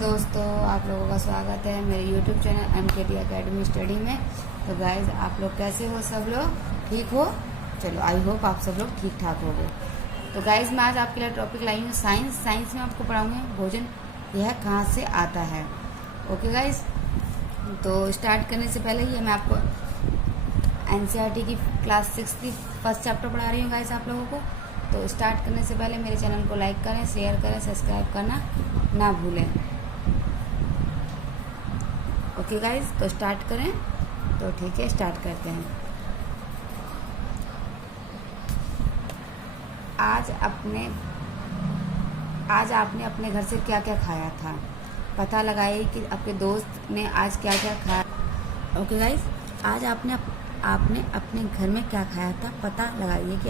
दोस्तों, आप लोगों का स्वागत है मेरे YouTube channel MKD academy study में। तो गाइज, आप लोग कैसे हो? सब लोग ठीक हो? चलो, आई होप आप सब लोग ठीक ठाक हो गए। तो गाइज, मैं आज आपके लिए टॉपिक लाई हूँ साइंस में आपको पढ़ाऊँगी भोजन यह कहाँ से आता है। ओके गाइज, तो स्टार्ट करने से पहले ही मैं आपको NCERT की क्लास 6 की फर्स्ट चैप्टर पढ़ा रही हूँ गाइज आप लोगों को। तो स्टार्ट करने से पहले मेरे चैनल को लाइक करें, शेयर करें, सब्सक्राइब करना ना भूलें। ओके गाइज, तो स्टार्ट करें। तो ठीक है, स्टार्ट करते हैं। आज आपने अपने घर से क्या क्या खाया था? पता लगाइए कि आपके दोस्त ने आज क्या क्या खाया। ओके गाइज, आज आपने अपने घर में क्या खाया था? पता लगाइए कि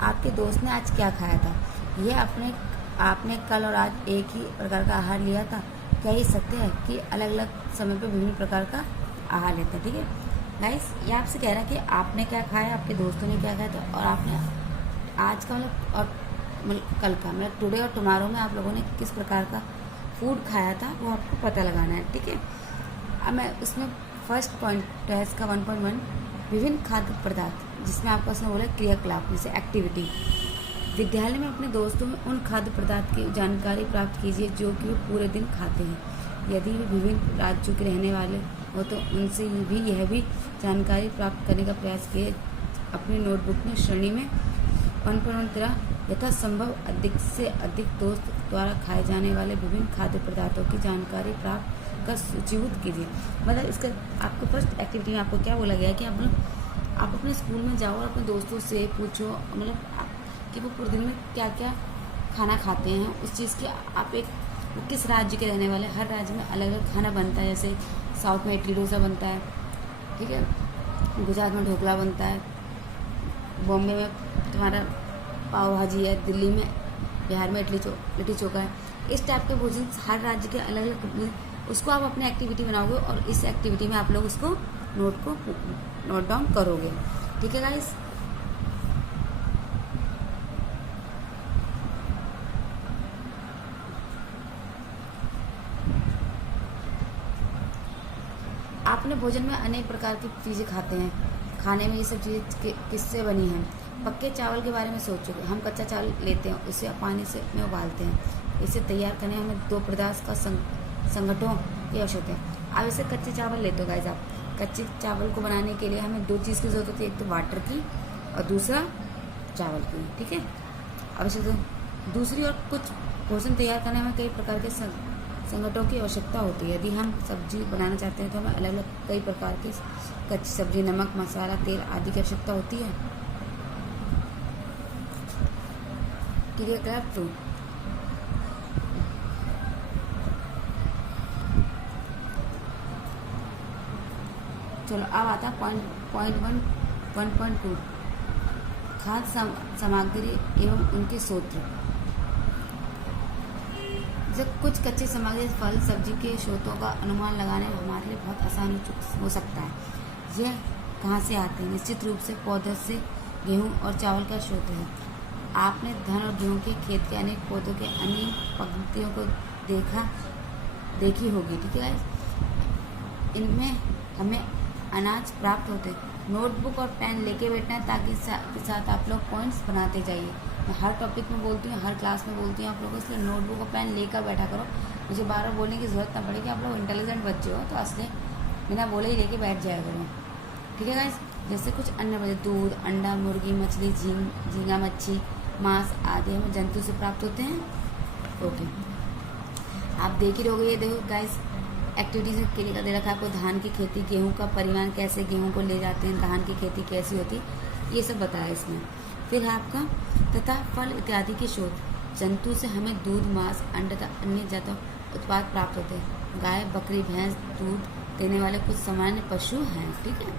आपके दोस्त ने आज क्या खाया था। ये आपने कल और आज एक ही प्रकार का आहार लिया था? क्या ये सत्य है कि अलग अलग समय पर विभिन्न प्रकार का आहार लेते हैं? ठीक है गाइस, ये आपसे कह रहा है कि आपने क्या खाया, आपके दोस्तों ने क्या खाया था, और आपने आज का और कल का टुडे और टुमारो में आप लोगों ने किस प्रकार का फूड खाया था, वो आपको पता लगाना है। ठीक है, अब मैं उसमें फर्स्ट पॉइंट है इसका 1.1 विभिन्न खाद्य पदार्थ, जिसमें आपका उसने बोला क्रियाकलाप जैसे एक्टिविटी। विद्यालय में अपने दोस्तों में उन खाद्य पदार्थ की जानकारी प्राप्त कीजिए जो कि वे पूरे दिन खाते हैं। यदि वे विभिन्न राज्यों के रहने वाले हो तो उनसे यह भी जानकारी प्राप्त करने का प्रयास किए। अपनी नोटबुक में श्रेणी में 1.13 यथासंभव अधिक से अधिक दोस्त द्वारा खाए जाने वाले विभिन्न खाद्य पदार्थों की जानकारी प्राप्त कर सूचीबद्ध कीजिए। मतलब इसका आपको फर्स्ट एक्टिविटी में आपको क्या बोला गया है कि आप अपने स्कूल में जाओ और अपने दोस्तों से पूछो मतलब कि वो पूरे दिन में क्या क्या खाना खाते हैं। उस चीज़ की वो किस राज्य के रहने वाले, हर राज्य में अलग अलग खाना बनता है। जैसे साउथ में इडली डोसा बनता है, ठीक है, गुजरात में ढोकला बनता है, बॉम्बे में तुम्हारा पाव भाजी है, दिल्ली में बिहार में लिट्टी चोखा है। इस टाइप के भोजन हर राज्य के अलग अलग, उसको आप अपनी एक्टिविटी बनाओगे और इस एक्टिविटी में आप लोग उसको नोट डाउन करोगे। ठीक है गाइस, आपने भोजन में अनेक प्रकार की चीज़ें खाते हैं। खाने में ये सब चीज़ें किससे बनी हैं? पक्के चावल के बारे में सोचोगे। हम कच्चा चावल लेते हैं, उसे पानी में उबालते हैं। इसे तैयार करने हमें 2 पदार्थ का संगठनों की आवश्यकता है। अब इसे कच्चे चावल लेते हो गाइस आप। कच्चे चावल को बनाने के लिए हमें 2 चीज़ की जरूरत होती है, एक तो वाटर की और दूसरा चावल की। ठीक है, अब इसे दूसरी और कुछ भोजन तैयार करने में कई प्रकार के संगठनों की आवश्यकता होती है। यदि हम सब्जी बनाना चाहते हैं तो हमें अलग अलग कई प्रकार की कच्ची सब्जी, नमक, मसाला, तेल आदि की आवश्यकता होती है। ठीक है क्लैप टू। चलो, अब आता है पॉइंट 1.2 खाद्य सामग्री एवं उनके स्रोत। जब कुछ कच्ची सामग्री फल सब्जी के स्रोतों का अनुमान लगाने में हमारे लिए बहुत आसान हो सकता है। यह कहाँ से आते हैं? निश्चित रूप से पौधों से गेहूं और चावल का स्रोत है। आपने धान और गेहूं के खेत के अनेक पौधों के अनेक पंक्तियों को देखी होगी। ठीक है, इनमें हमें अनाज प्राप्त होते हैं। नोटबुक और पेन लेके बैठना है ताकि साथ आप लोग पॉइंट्स बनाते जाइए। मैं हर टॉपिक में बोलती हूँ, हर क्लास में बोलती हूँ आप लोगों, इसलिए नोटबुक और पेन लेकर बैठा करो। मुझे बार बार बोलने की ज़रूरत ना पड़े कि आप लोग इंटेलिजेंट बच्चे हो, तो इसलिए बिना बोले ही लेके बैठ जाया करो। ठीक है गाइस, जैसे कुछ अन्य वजह दूध, अंडा, मुर्गी, मछली, झींगा मच्छी, मांस आदि हमें जंतु से प्राप्त होते हैं। ओके, आप देख ही रहोगे। ये देखो गाइस, एक्टिविटीज के लिए दे रखा है आपको धान की खेती, गेहूं का परिवहन, कैसे गेहूं को ले जाते हैं, धान की खेती कैसी होती है, ये सब बताया इसमें। फिर है आपका तथा फल इत्यादि के स्रोत। जंतु से हमें दूध, मांस, अंडा तथा अन्य जातों उत्पाद प्राप्त होते हैं। गाय, बकरी, भैंस दूध देने वाले कुछ सामान्य पशु हैं। ठीक है,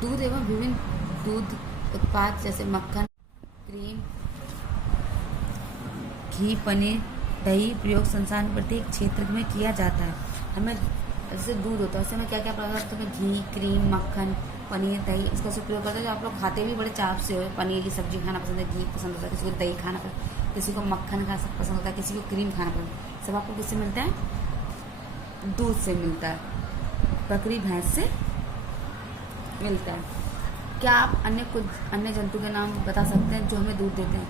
दूध एवं विभिन्न दूध उत्पाद जैसे मक्खन, क्रीम, घी, पनीर, दही प्रयोग संसार में प्रत्येक क्षेत्र में किया जाता है। हमें जैसे दूध होता है, उससे हमें क्या क्या पदार्थ होते हैं? घी, क्रीम, मक्खन, पनीर, दही, इसका उपयोग करते हैं। जो आप लोग खाते भी बड़े चाव से हो, पनीर की सब्जी खाना पसंद है, घी पसंद होता है, किसी को दही खाना पसंद है, किसी को मक्खन का पसंद होता है, किसी को क्रीम खाना पसंद होता है। सब आपको किससे मिलता है? दूध से मिलता है, बकरी भैंस से मिलता है। क्या आप कुछ अन्य जंतु के नाम बता सकते हैं जो हमें दूध देते हैं?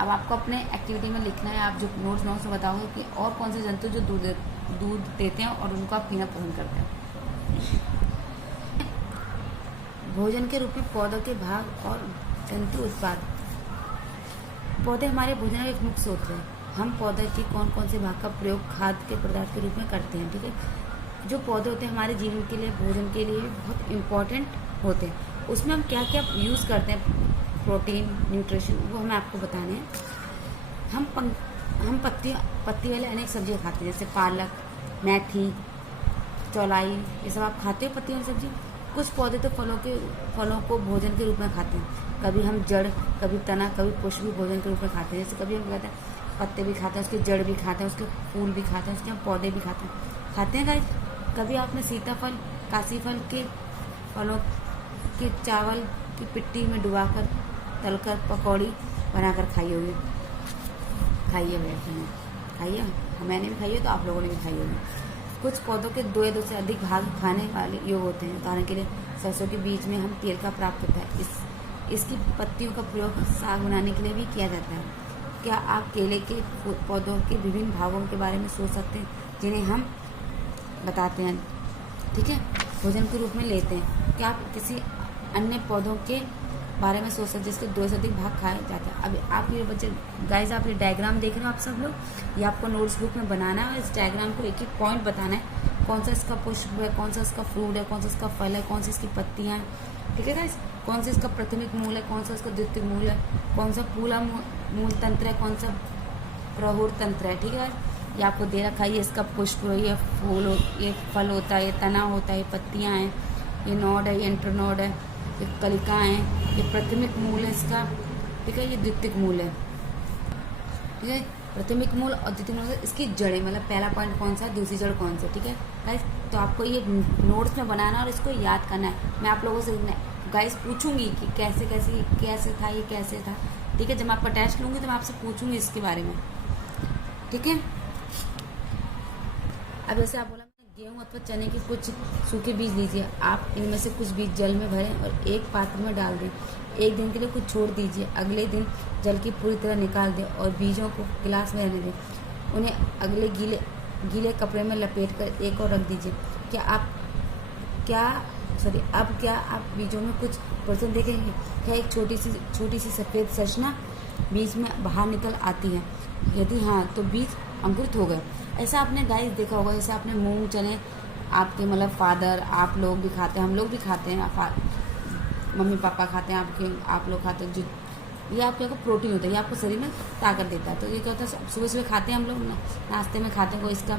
अब आपको अपने एक्टिविटी में लिखना है, आप जो नोट्स में बताओगे कि और कौन से जंतु जो दूध देते हैं और उनको आप पीना पसंद करते हैं। भोजन के रूप में पौधों के भाग और जंतु उत्पाद। पौधे हमारे भोजन का एक मुख्य स्रोत है। हम पौधे के कौन कौन से भाग का प्रयोग खाद्य के पदार्थ के रूप में करते हैं, ठीक है। जो पौधे होते हैं हमारे जीवन के लिए, भोजन के लिए बहुत इम्पोर्टेंट होते हैं। उसमें हम क्या क्या यूज़ करते हैं, प्रोटीन, न्यूट्रिशन, वो हमें आपको बताने हैं। हम पत्ती वाले अनेक सब्जियां खाते हैं, जैसे पालक, मेथी, चौलाई, ये सब आप खाते हो पत्ती वाली सब्जी। कुछ पौधे तो फलों को भोजन के रूप में खाते हैं। कभी हम जड़, कभी तना, कभी पुष्प भी भोजन के रूप में खाते हैं। जैसे कभी हम कहते हैं पत्ते भी खाते हैं, उसके जड़ भी खाते हैं, उसके फूल भी खाते हैं, उसके हम पौधे भी खाते हैं गाइस। कभी आपने सीताफल, काशी फल के फलों के चावल की पिट्टी में डुबाकर तलकर पकौड़ी बनाकर खाइए। मैंने भी खाई है, तो आप लोगों ने भी खाई होगी। कुछ पौधों के 2 या 2 से अधिक भाग खाने वाले योग होते हैं। उदाहरण के लिए सरसों के बीज में हम तेल का प्राप्त होता है। इसकी पत्तियों का प्रयोग साग बनाने के लिए भी किया जाता है। क्या आप केले के पौधों के विभिन्न भागों के बारे में सोच सकते हैं जिन्हें हम बताते हैं, ठीक है, भोजन के रूप में लेते हैं? क्या आप किसी अन्य पौधों के बारे में सोच सकते हैं जिसके 2 से अधिक भाग खाए जाते हैं? अभी आप ये बच्चे गाइस, आप ये डायग्राम देख रहे हो आप सब लोग, ये आपको नोट्स बुक में बनाना है और इस डायग्राम को एक एक पॉइंट बताना है। कौन सा इसका पुष्प है, कौन सा इसका फ्रूट है, कौन सा इसका फल है, कौन सी इसकी पत्तियाँ हैं, ठीक है गाइस। कौन सा इसका प्राथमिक मूल है, कौन सा इसका द्वितीयक मूल है, कौन सा पूला मूल तंत्र है, कौन सा प्रहुर तंत्र है, ठीक है। ये आपको दे रखा है, ये इसका पुष्प, ये फूल, ये फल होता है, ये तना होता है, ये पत्तियाँ हैं, ये नोड है, ये इंटरनोड है, ये कलिकाएँ हैं, ये प्राथमिक मूल है इसका, ठीक है, ये द्वितीयक मूल है, ठीक है। प्राथमिक मूल और द्वितीयक मूल, इसकी जड़ें, मतलब पहला पॉइंट कौन सा है, दूसरी जड़ कौन सी, ठीक है गाइस। तो आपको ये नोट्स में बनाना और इसको याद करना है। मैं आप लोगों से गाइस पूछूंगी कि कैसे था, ये कैसे था, ठीक है। जब मैं आपका टेस्ट लूँगी तो मैं आपसे पूछूंगी इसके बारे में, ठीक है। अब जैसे आप बोला गेहूं अथवा चने के कुछ सूखे बीज लीजिए। आप इनमें से कुछ बीज जल में भरें और एक पात्र में डाल दें। 1 दिन के लिए कुछ छोड़ दीजिए। अगले दिन जल की पूरी तरह निकाल दें और बीजों को गिलास में रहने दें। उन्हें अगले गीले कपड़े में लपेट कर एक और रख दीजिए। अब क्या आप बीजों में कुछ परसेंट देखेंगे? क्या एक छोटी सी सफ़ेद संरचना बीज में बाहर निकल आती है? यदि हाँ, तो बीज अंकुरित हो गए। ऐसा आपने गाइस देखा होगा, जैसे आपने मूंग चने, आपके मतलब फादर, आप लोग भी खाते हैं, हम लोग भी खाते हैं, मम्मी पापा खाते हैं, आप लोग खाते हैं, जो ये आपके को प्रोटीन होता है, ये आपको शरीर में ताकत देता है। तो ये क्या होता है, सुबह खाते हैं हम लोग, नाश्ते में खाते हैं, कोई इसका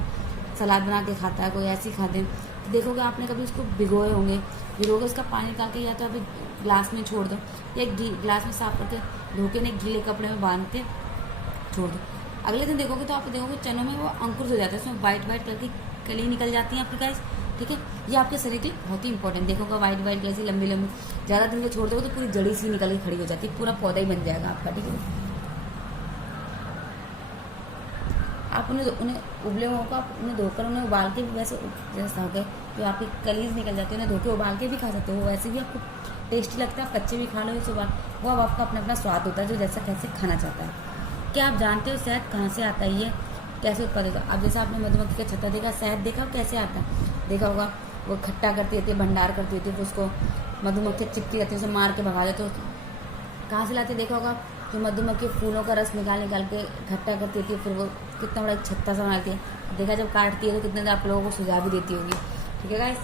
सलाद बना के खाता है, कोई ऐसे ही खाते हैं। तो देखोगे आपने कभी उसको भिगोए होंगे, इसका पानी निकाल के या तो अभी ग्लास में छोड़ दो या ग्लास में साफ करके धोके ने गीले कपड़े में बांध के छोड़ दो। अगले दिन देखोगे तो आप देखोगे चनों में वो अंकुर हो जाता है, उसमें वाइट कलर की कली निकल जाती है आपके गाइस, ठीक है। ये आपके शरीर के लिए बहुत ही इंपॉर्टेंट। देखोगा वाइट जैसी लंबी ज़्यादा दिन के छोड़ दोगे तो पूरी जड़ी सी निकल के खड़ी हो जाती है, पूरा पौधा ही बन जाएगा आपका, ठीक है। आप उन्हें उबले हुए को आप उन्हें धोकर उन्हें उबाल के भी वैसे जैसा हो गए जो आपकी कलीज निकल जाती है, उन्हें धोके उबाल के भी खा सकते हो, वैसे भी आपको टेस्टी लगता है। कच्चे भी खा लो इस उबाल, वो अब आपका अपना स्वाद होता है जो जैसा कैसे खाना चाहता है। क्या आप जानते हो शहद कहाँ से आता है, ये कैसे उत्पादित होता है? अब जैसे आपने मधुमक्खी का छत्ता देखा, शहद देखा कैसे आता है, देखा होगा। वो खट्टा करती रहती है, भंडार करती रहती है, फिर उसको मधुमक्खी चिपकी रहती है, उसे मार के भगा देते हो। कहाँ से लाते देखा होगा, जो मधुमक्खी फूलों का रस निकाल के इकट्ठा करती थी, फिर वो कितना बड़ा छत्ता सा बनाती है। देखा जब काटती है तो कितने आप लोगों को सुझाव भी देती होगी, ठीक है गाइस।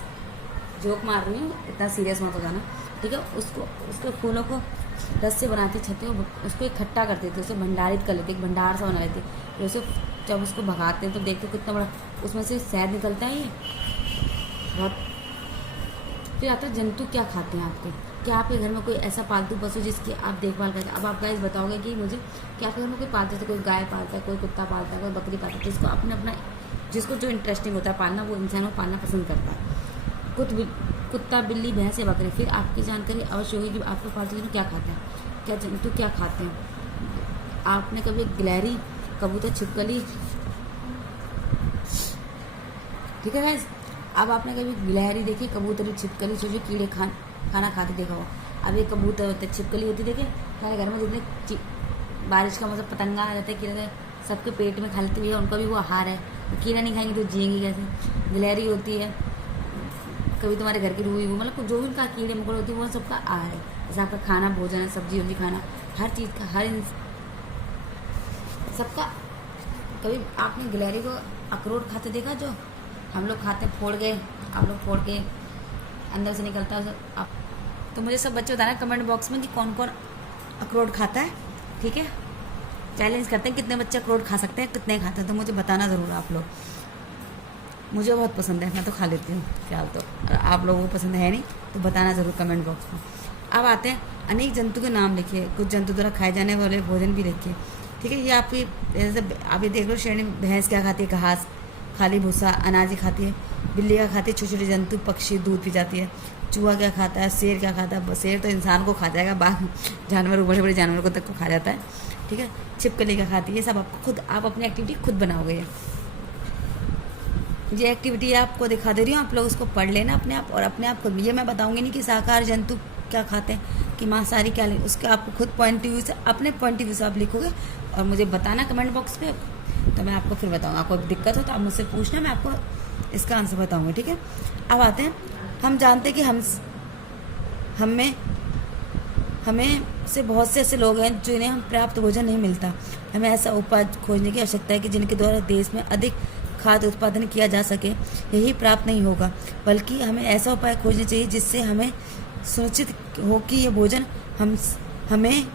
जोक मार रही हूँ, इतना सीरियस मत हो जाना, ठीक है। उसको फूलों को रस से बनाती छत्ते को, उसको इकट्ठा करती थी, उसे भंडारित कर लेती, एक भंडार सा बना लेती। फिर उसे जब उसको भगाते हैं तो देखते कितना बड़ा उसमें से शहद निकलता है, ये बहुत। फिर आता है जंतु क्या खाते हैं आपके। क्या आपके घर में कोई ऐसा पालतू पशु जिसकी आप देखभाल करते हैं? अब आप गाइस बताओगे कि मुझे क्या आपके घर में कोई पालता है, कोई गाय पालता है, कोई कुत्ता पालता है, कोई बकरी पालता है, जिसको अपना जिसको जो इंटरेस्टिंग होता है पालना, वो इंसान को पालना पसंद करता है। कुत्ता, बिल्ली, भैंस या बकरी। फिर आपकी जानकारी अवश्य होगी कि आपके पालतू जंतु क्या खाते हैं, क्या जंतु क्या खाते हैं। आपने कभी गिलहरी, कबूतर, छिपकली, ठीक है गाइस, अब आपने कभी गिलहरी देखी, कबूतर, छिपकली, सोचिए कीड़े खाना खाते देखा हो। अब ये कबूतर होते, छिपकली होती, देखे हमारे घर में जितने बारिश का मतलब पतंगा आ जाता है, कीड़े सबके पेट में खा लेती हुई है, उनका भी वो आहार है। तो कीड़ा नहीं खाएंगे तो जिएंगे कैसे। गिलहरी होती है, कभी तुम्हारे घर की रूई, मतलब जो भी उनका कीड़े मकोड़े होती है वो सबका आहार है। जैसे आपका खाना, भोजन है, सब्जी वब्जी खाना, हर चीज़ का, हर सबका। कभी आपने गिलहरी को अखरोट खाते देखा, जो हम लोग खाते हैं फोड़ के, आप लोग फोड़ के अंदर से निकलता है आप। तो मुझे सब बच्चे बताना कमेंट बॉक्स में कि कौन कौन अखरोट खाता है, ठीक है। चैलेंज करते हैं कितने बच्चे अखरोट खा सकते हैं, कितने खाते हैं, तो मुझे बताना ज़रूर आप लोग। मुझे बहुत पसंद है, मैं तो खा लेती हूँ क्या, तो आप लोगों को पसंद है नहीं तो बताना ज़रूर कमेंट बॉक्स में। अब आते हैं अनेक जंतु के नाम लिखिए, कुछ जंतु द्वारा खाए जाने वाले भोजन भी लिखिए, ठीक है। ये आपकी जैसे आप ये देख लो श्रेणी, भैंस क्या खाती है, घास, खाली भूसा, अनाज ही खाती है। बिल्ली क्या खाती है, छोटे छोटे जंतु, पक्षी, दूध पी जाती है। चूहा क्या खाता है, शेर क्या खाता है, शेर तो इंसान को खा जाएगा, बाकी जानवर, बड़े बड़े जानवरों को तक को खा जाता है, ठीक है। छिपकली क्या खाती है, ये सब आपको खुद, आप अपनी एक्टिविटी खुद बनाओगे। ये एक्टिविटी आपको दिखा दे रही हूँ, आप लोग उसको पढ़ लेना अपने आप, और अपने आप खुद। ये मैं बताऊंगी नहीं कि शाकाहारी जंतु क्या खाते हैं, कि मांसाहारी क्या, उसके आपको खुद पॉइंट ऑफ व्यू से, अपने पॉइंट ऑफ व्यू से आप लिखोगे और मुझे बताना कमेंट बॉक्स पे, तो मैं आपको फिर बताऊँगा। आपको दिक्कत हो तो आप मुझसे पूछना, मैं आपको इसका आंसर बताऊँगा, ठीक है। अब आते हैं, हम जानते हैं कि हमें से बहुत से ऐसे लोग हैं जिन्हें हम पर्याप्त भोजन नहीं मिलता। हमें ऐसा उपाय खोजने की आवश्यकता है कि जिनके द्वारा देश में अधिक खाद्य उत्पादन किया जा सके। यही प्राप्त नहीं होगा, बल्कि हमें ऐसा उपाय खोजना चाहिए जिससे हमें सुनिश्चित हो कि ये भोजन हमें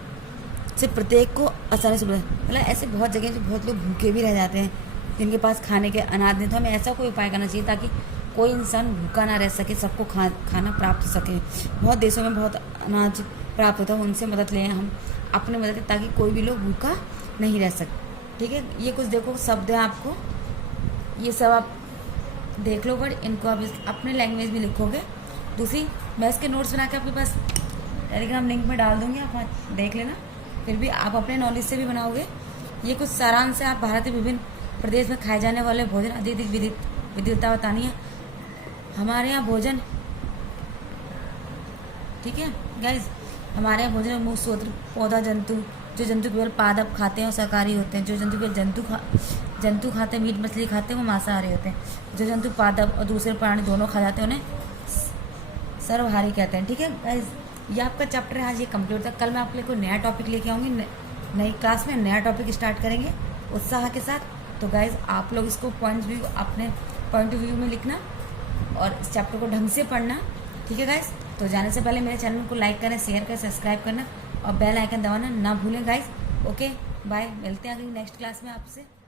से प्रत्येक को आसानी से मतलब ऐसे बहुत जगह जो बहुत लोग भूखे भी रह जाते हैं, जिनके पास खाने के अनाज नहीं, तो हमें ऐसा कोई उपाय करना चाहिए ताकि कोई इंसान भूखा ना रह सके, सबको खाना प्राप्त हो सके। बहुत देशों में बहुत अनाज प्राप्त होता है, उनसे मदद लें हम, अपने मदद, ताकि कोई भी लोग भूखा नहीं रह सके, ठीक है। ये कुछ देखो शब्द हैं, आपको ये सब आप देख लो, बट इनको आप अपने लैंग्वेज में लिखोगे। दूसरी, मैं इसके नोट्स बना के आपके पास टेलीग्राम लिंक में डाल दूँगी, आप देख लेना, फिर भी आप अपने नॉलेज से भी बनाओगे। ये कुछ सारांश है, आप भारत के विभिन्न प्रदेश में खाए जाने वाले भोजन अधिक विविधता बतानी है। हमारे यहाँ भोजन, ठीक है गाइज, हमारे यहाँ भोजन मूल स्रोत पौधा, जंतु, जो जंतु केवल पादप खाते हैं और शाकाहारी होते हैं। जो जंतु केवल जंतु खाते हैं, मीट मछली खाते हैं, वो मांसाहारी होते हैं। जो जंतु पादप और दूसरे प्राणी दोनों खा जाते हैं, उन्हें सर्वहारी कहते हैं, ठीक है गाइज। ये आपका चैप्टर है आज ये कंप्लीट था। कल मैं आपके लिए कोई नया टॉपिक लेके आऊँगी, नई क्लास में नया टॉपिक स्टार्ट करेंगे उत्साह के साथ। तो गाइज आप लोग इसको अपने पॉइंट ऑफ व्यू में लिखना और इस चैप्टर को ढंग से पढ़ना, ठीक है गाइज। तो जाने से पहले मेरे चैनल को लाइक करें, शेयर करें, सब्सक्राइब करना और बेल आइकन दबाना ना भूलें गाइज। ओके बाय, मिलते हैं अगली नेक्स्ट क्लास में आपसे।